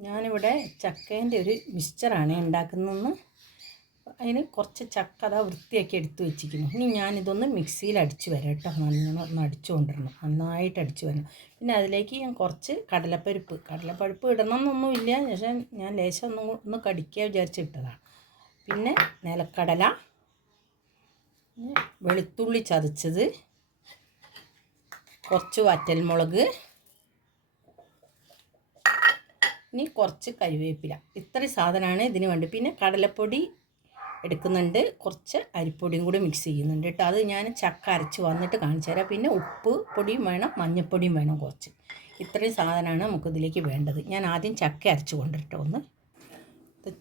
ഞാനിവിടെ ചക്കേന്റെ ഒരു മിക്സ്ചറാണ് ഉണ്ടാക്കുന്നതെന്ന്. അതിന് കുറച്ച് ചക്ക അതാ വൃത്തിയാക്കി എടുത്ത് വെച്ചിരിക്കുന്നു. ഇനി ഞാനിതൊന്ന് മിക്സിയിൽ അടിച്ച് വരാം കേട്ടോ. നല്ലോണം ഒന്ന് അടിച്ചു കൊണ്ടിരണം നന്നായിട്ട് അടിച്ചു വരണം. പിന്നെ അതിലേക്ക് ഞാൻ കുറച്ച് കടലപ്പരിപ്പ് കടലപ്പരിപ്പ് ഇടണമെന്നൊന്നുമില്ല. പക്ഷേ ഞാൻ ലേശം ഒന്നും ഒന്ന് കടിക്കുക വിചാരിച്ച് ഇട്ടതാണ് പിന്നെ നിലക്കടല വെളുത്തുള്ളി ചതച്ചത് കുറച്ച് വറ്റൽമുളക് ഇനി കുറച്ച് കരിവേപ്പില. ഇത്രയും സാധനമാണ് ഇതിന് വേണ്ടി. പിന്നെ കടലപ്പൊടി എടുക്കുന്നുണ്ട്. കുറച്ച് അരിപ്പൊടിയും കൂടി മിക്സ് ചെയ്യുന്നുണ്ട് കേട്ടോ. അത് ഞാൻ ചക്ക അരച്ച് വന്നിട്ട് കാണിച്ചു തരാം. പിന്നെ ഉപ്പ് പൊടിയും വേണം മഞ്ഞപ്പൊടിയും വേണം കുറച്ച്. ഇത്രയും സാധനമാണ് നമുക്കിതിലേക്ക് വേണ്ടത്. ഞാൻ ആദ്യം ചക്ക അരച്ച് കൊണ്ടിട്ടോ ഒന്ന്.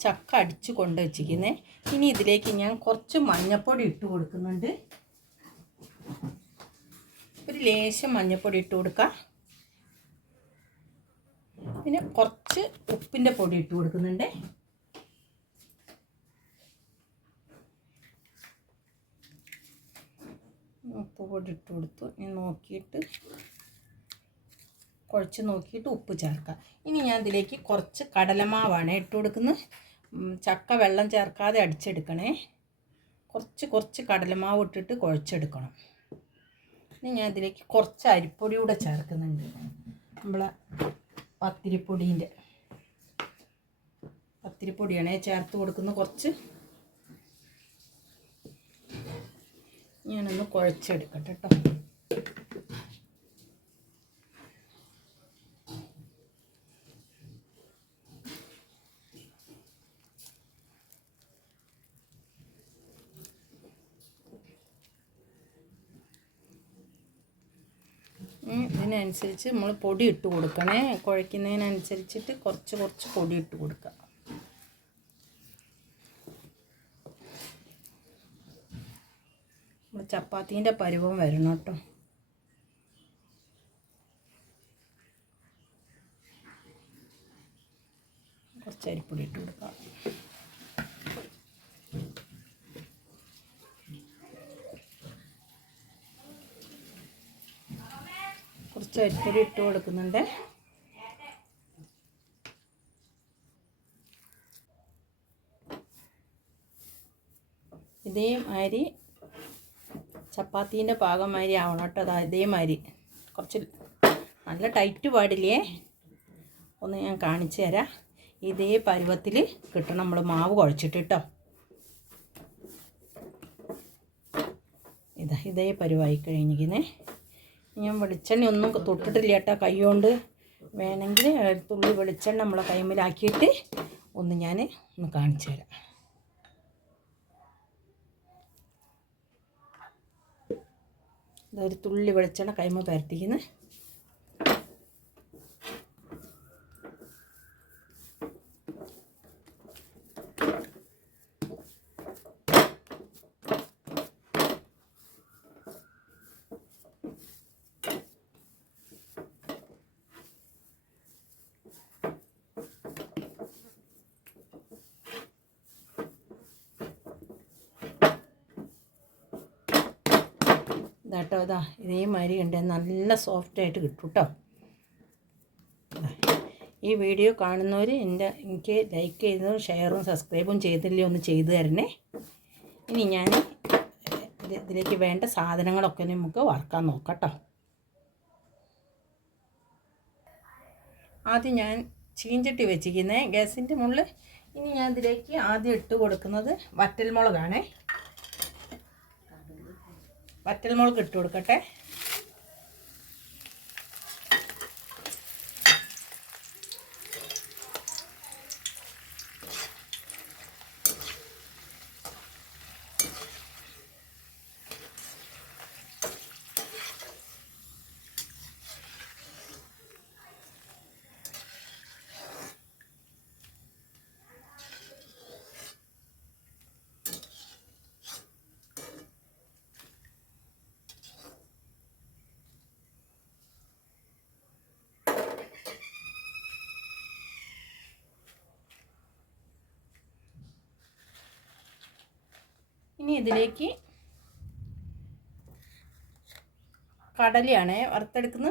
ചക്ക അടിച്ച് കൊണ്ട് വെച്ചിരിക്കുന്നത് ഇനി ഇതിലേക്ക് ഞാൻ കുറച്ച് മഞ്ഞപ്പൊടി ഇട്ട് കൊടുക്കുന്നുണ്ട്. ഒരു ലേശം മഞ്ഞപ്പൊടി ഇട്ട് കൊടുക്കാം. പിന്നെ കുറച്ച് ഉപ്പിന്റെ പൊടി ഇട്ട് കൊടുക്കുന്നുണ്ട്. ഉപ്പ് പൊടി ഇട്ട് കൊടുത്തു. ഇനി നോക്കിയിട്ട് കുഴച്ച് നോക്കിയിട്ട് ഉപ്പ് ചേർക്കാം. ഇനി ഞാൻ ഇതിലേക്ക് കുറച്ച് കടലമാവാണ് ഇട്ട് കൊടുക്കുന്നത്. ചക്ക വെള്ളം ചേർക്കാതെ അടിച്ചെടുക്കണേ. കുറച്ച് കുറച്ച് കടലമാവ് ഇട്ടിട്ട് കുഴച്ചെടുക്കണം. ഇനി ഞാൻ ഇതിലേക്ക് കുറച്ച് അരിപ്പൊടി കൂടെ ചേർക്കുന്നുണ്ട്. നമ്മളെ പത്തിരിപ്പൊടീന്റെ. പത്തിരിപ്പൊടിയാണ് ചേർത്ത് കൊടുക്കുന്ന കുറച്ച്. ഞാനൊന്ന് കുഴച്ചെടുക്കട്ടെ കേട്ടോ ഇതിനനുസരിച്ച് നമ്മൾ പൊടി ഇട്ട് കൊടുക്കണേ. കുഴയ്ക്കുന്നതിനനുസരിച്ചിട്ട് കുറച്ച് കുറച്ച് പൊടി ഇട്ട് കൊടുക്കുക ചപ്പാത്തീന്റെ പരുവം വരണം കേട്ടോ. കുറച്ച് അരിപ്പൊടി ഇട്ട് കൊടുക്കാം. കുറച്ച് അരിപ്പൊടി ഇട്ട് കൊടുക്കുന്നുണ്ട്. ഇതേമാതിരി ചപ്പാത്തീന്റെ പാകം മാതിരി ആവണം കേട്ടോ. അതാ ഇതേമാതിരി കുറച്ച് നല്ല ടൈറ്റ് പാടില്ലേ? ഒന്ന് ഞാൻ കാണിച്ചു തരാം. ഇതേ പരുവത്തിൽ കിട്ടണം നമ്മൾ മാവ് കുഴച്ചിട്ട് കേട്ടോ. ഇതാ ഇതേ പരുവായി കഴിഞ്ഞിരിക്കുന്നേ. ഞാൻ വെളിച്ചെണ്ണ ഒന്നും തൊട്ടിട്ടില്ല കേട്ടോ കൈ കൊണ്ട് വേണമെങ്കിൽ തുള്ളി വെളിച്ചെണ്ണ നമ്മളെ കൈമിലാക്കിയിട്ട് ഒന്ന് ഞാൻ ഒന്ന് കാണിച്ചു തരാം. ഇതൊരു തുള്ളി വെളിച്ചെണ്ണ കൈമ പരത്തിക്കുന്നു. ഇതാട്ടോ ഇതാ ഇതേമാതിരി ഉണ്ട് നല്ല സോഫ്റ്റായിട്ട് കിട്ടും കേട്ടോ ഈ വീഡിയോ കാണുന്നവർ എന്റെ എനിക്ക് ലൈക്ക് ചെയ്തതും ഷെയറും സബ്സ്ക്രൈബും ചെയ്തില്ലേ ഒന്ന് ചെയ്തു തരണേ. ഇനി ഞാൻ ഇതിലേക്ക് വേണ്ട സാധനങ്ങളൊക്കെ നമുക്ക് വറക്കാൻ നോക്കാം ആദ്യം ഞാൻ ചീഞ്ചട്ടി വെച്ചിരിക്കുന്നത് ഗ്യാസിന്റെ മുകളിൽ. ഇനി ഞാൻ ഇതിലേക്ക് ആദ്യം ഇട്ട് കൊടുക്കുന്നത് വറ്റൽമുളകാണേ. വറ്റൽമുളക് ഇട്ട് കൊടുക്കട്ടെ. ഇതിലേക്ക് കടലയാണ് വറുത്തെടുക്കുന്ന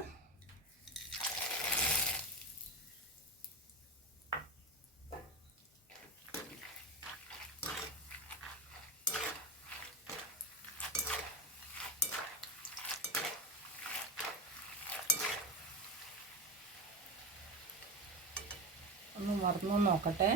ഒന്ന് മറന്നു നോക്കട്ടെ.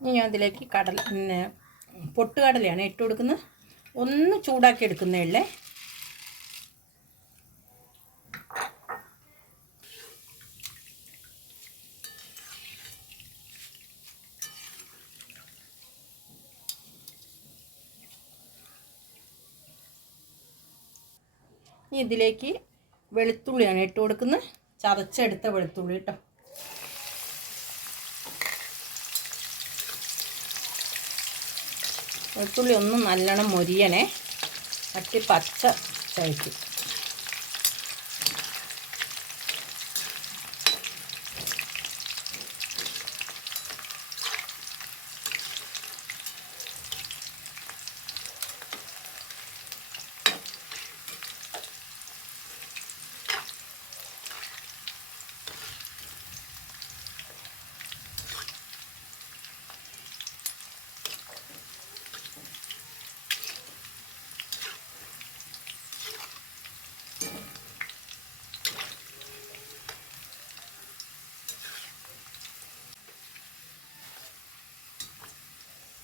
ഇനി ഞാൻ അതിലേക്ക് കടല പിന്നെ പൊട്ടുകടലയാണ് ഇട്ട് കൊടുക്കുന്നത്. ഒന്ന് ചൂടാക്കി എടുക്കുന്നേ ഉള്ളേ. ഇനി ഇതിലേക്ക് വെളുത്തുള്ളിയാണ് ഇട്ട് കൊടുക്കുന്നത്. ചതച്ചെടുത്ത വെളുത്തുള്ളി കേട്ടോ. വെളുത്തുള്ളി ഒന്ന് നല്ലോണം മൊരിയണേ. മറ്റ് പച്ച ചവയ്ക്കും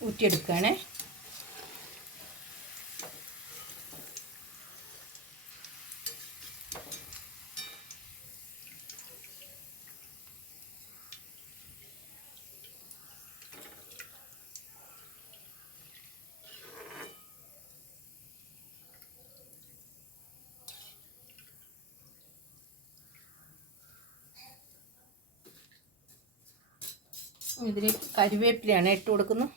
ഊറ്റിയെടുക്കുകയാണേ. ഇതിലേക്ക് കരിവേപ്പിലയാണ് ഇട്ട് കൊടുക്കുന്നത്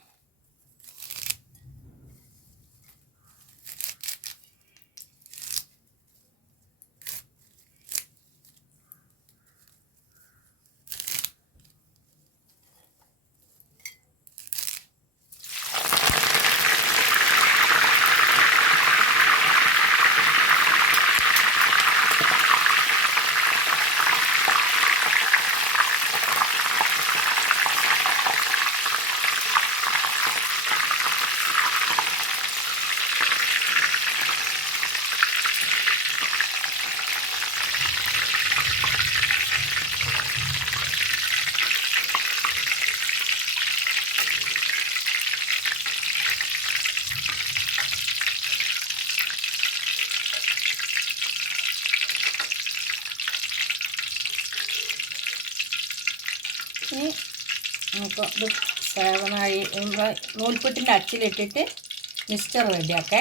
ഇനി നമുക്ക് ഇത് സേവനായി നൂൽപ്പുട്ടിന്റെ അച്ചിലിട്ടിട്ട് മിക്സ്ചർ റെഡിയാക്കേ.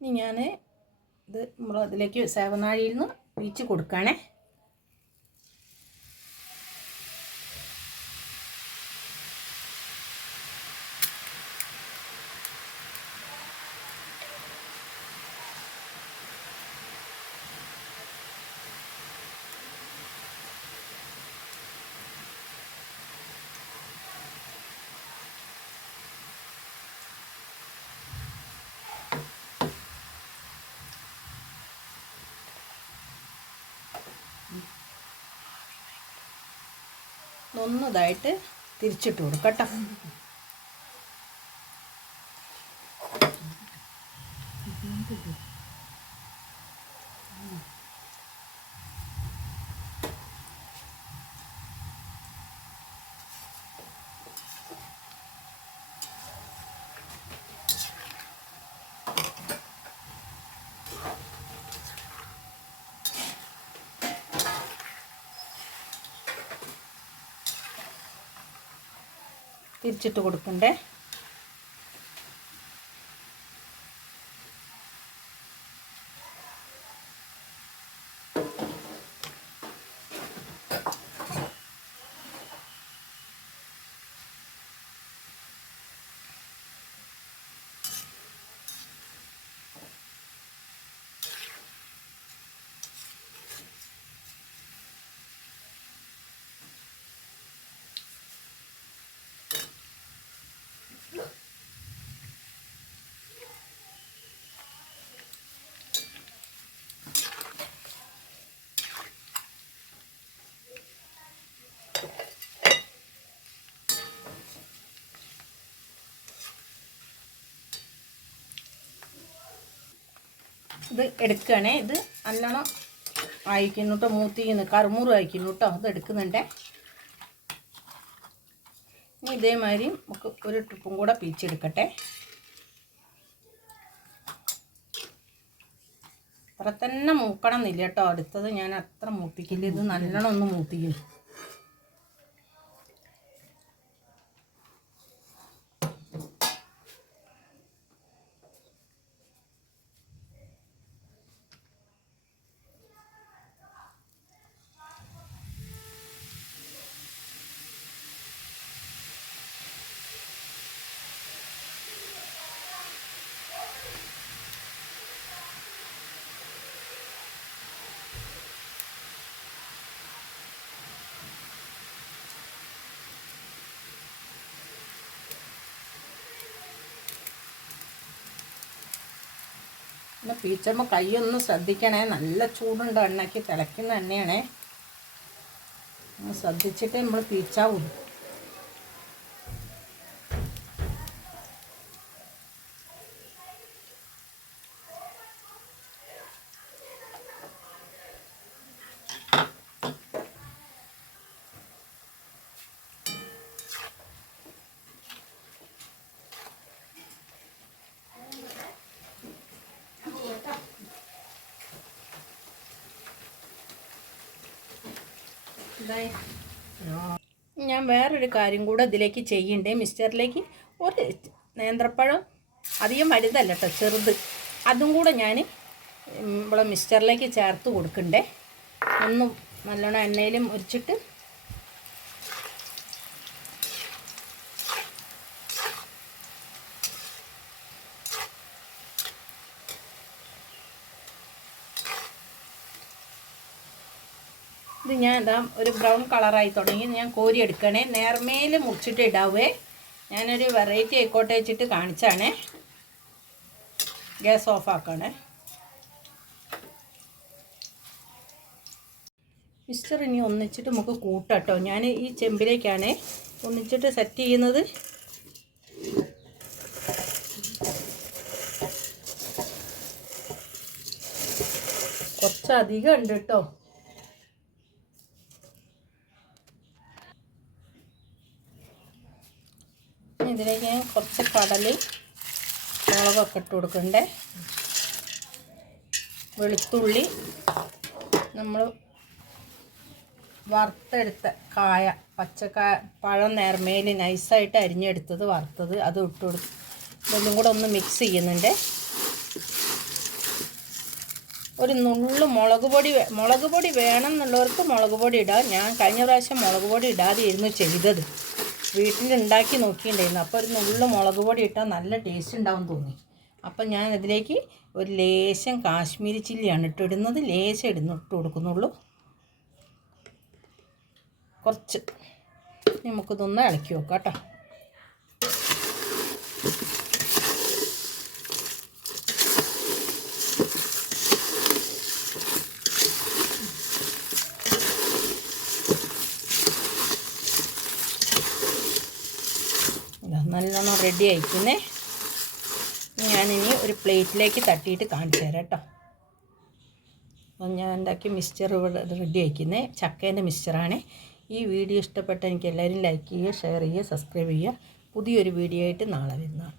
ഇനി ഞാൻ ഇത് നമ്മൾ അതിലേക്ക് സേവനാഴിയിൽ നിന്ന് വീച്ച് കൊടുക്കുകയാണേ ഒന്ന് ഇതായിട്ട് തിരിച്ചിട്ട് കൊടുക്കാം കേട്ടോ. തിരിച്ചിട്ട് കൊടുക്കണ്ടേ? ഇത് എടുക്കുകയാണേ. ഇത് നല്ലോണം അയക്കുന്നു കേട്ടോ മൂത്തിക്കുന്നു കറുമുറു അയക്കുന്നു കേട്ടോ ഇത് എടുക്കുന്നുണ്ടേ. ഇതേമാതിരി നമുക്ക് ഒരു ട്രിപ്പും കൂടെ പീച്ചെടുക്കട്ടെ അത്ര തന്നെ മൂക്കണം എന്നില്ല കേട്ടോ. അടുത്തത് ഞാൻ അത്ര മൂപ്പിക്കില്ല ഇത് നല്ലോണം ഒന്ന് മൂപ്പിക്കും പിന്നെ പീച്ചുമ്പോൾ കൈയൊന്ന് ശ്രദ്ധിക്കണേ. നല്ല ചൂടുണ്ട് എണ്ണയ്ക്ക്. തിളയ്ക്കുന്ന എണ്ണയാണേ. ശ്രദ്ധിച്ചിട്ട് നമ്മൾ പീച്ചാവൂ ഞാൻ വേറൊരു കാര്യം കൂടെ ഇതിലേക്ക് ചെയ്യണ്ടേ. മിക്സ്ചറിലേക്ക് ഒരു നേന്ത്രപ്പഴം അധികം വലുതല്ല കേട്ടോ ചെറുത്. അതും കൂടെ ഞാൻ ഇവിടെ മിക്സ്ചറിലേക്ക് ചേർത്ത് കൊടുക്കണ്ടേ. ഒന്നും നല്ലോണം എണ്ണയിലും ഒരിച്ചിട്ട് ഇത് ഞാൻ ഇതാ ഒരു ബ്രൗൺ കളറായി തുടങ്ങി. ഞാൻ കോരി എടുക്കണേ. നേർമേൽ മുറിച്ചിട്ട് ഇടാവേ. ഞാനൊരു വെറൈറ്റി ആയിക്കോട്ടെ വെച്ചിട്ട് കാണിച്ചാണേ. ഗ്യാസ് ഓഫ് ആക്കണേ. മിസ്റ്റർ ഇനി ഒന്നിച്ചിട്ട് നമുക്ക് കൂട്ടട്ടോ. ഞാൻ ഈ ചെമ്പിലേക്കാണ് ഒന്നിച്ചിട്ട് സെറ്റ് ചെയ്യുന്നത്. കുറച്ചധികം ഉണ്ട് കേട്ടോ ഇതിലേക്ക് ഞാൻ കുറച്ച് കടൽ മുളകൊക്കെ ഇട്ട് കൊടുക്കണ്ടേ. വെളുത്തുള്ളി നമ്മൾ വറുത്തെടുത്ത കായ പച്ചക്കായ പഴം നേർമയിൽ നൈസായിട്ട് അരിഞ്ഞെടുത്തത് വറുത്തത് അത് ഇട്ട് കൊടുത്ത് ഇതൊന്നും കൂടെ ഒന്ന് മിക്സ് ചെയ്യുന്നുണ്ട്. ഒരു നുള്ളു മുളക് പൊടി മുളക് പൊടി വേണം എന്നുള്ളവർക്ക് മുളക് പൊടി ഇടാം. ഞാൻ കഴിഞ്ഞ പ്രാവശ്യം മുളക് പൊടി ഇടാതെയായിരുന്നു ചെയ്തത്. വീട്ടിലുണ്ടാക്കി നോക്കിയിട്ടുണ്ടായിരുന്നു. അപ്പോൾ ഒരു നുള്ളു മുളക് പൊടി ഇട്ടാൽ നല്ല ടേസ്റ്റ് ഉണ്ടാവും തോന്നി. അപ്പം ഞാൻ ഇതിലേക്ക് ഒരു ലേശം കാശ്മീരി ചില്ലിയാണ് ഇട്ടിടുന്നത് ലേശം ഇടുന്നു ഇട്ട് കൊടുക്കുന്നുള്ളൂ. കുറച്ച്. നമുക്കിതൊന്ന് ഇളക്കി നോക്കാം കേട്ടോ നല്ലോണം റെഡി ആയിക്കുന്നേ. ഞാനിനി ഒരു പ്ലേറ്റിലേക്ക് തട്ടിയിട്ട് കാണിച്ചു തരാം കേട്ടോ അപ്പം ഞാൻ ഉണ്ടാക്കിയ മിക്സ്ചർ ഇവിടെ റെഡി ആയിക്കുന്നേ. ചക്കേന്റെ മിക്സ്ചറാണ് ഈ വീഡിയോ ഇഷ്ടപ്പെട്ട എനിക്ക് എല്ലാവരും ലൈക്ക് ചെയ്യുക ഷെയർ ചെയ്യുക സബ്സ്ക്രൈബ് ചെയ്യുക. പുതിയൊരു വീഡിയോ ആയിട്ട് നാളെ വരുന്നതാണ്.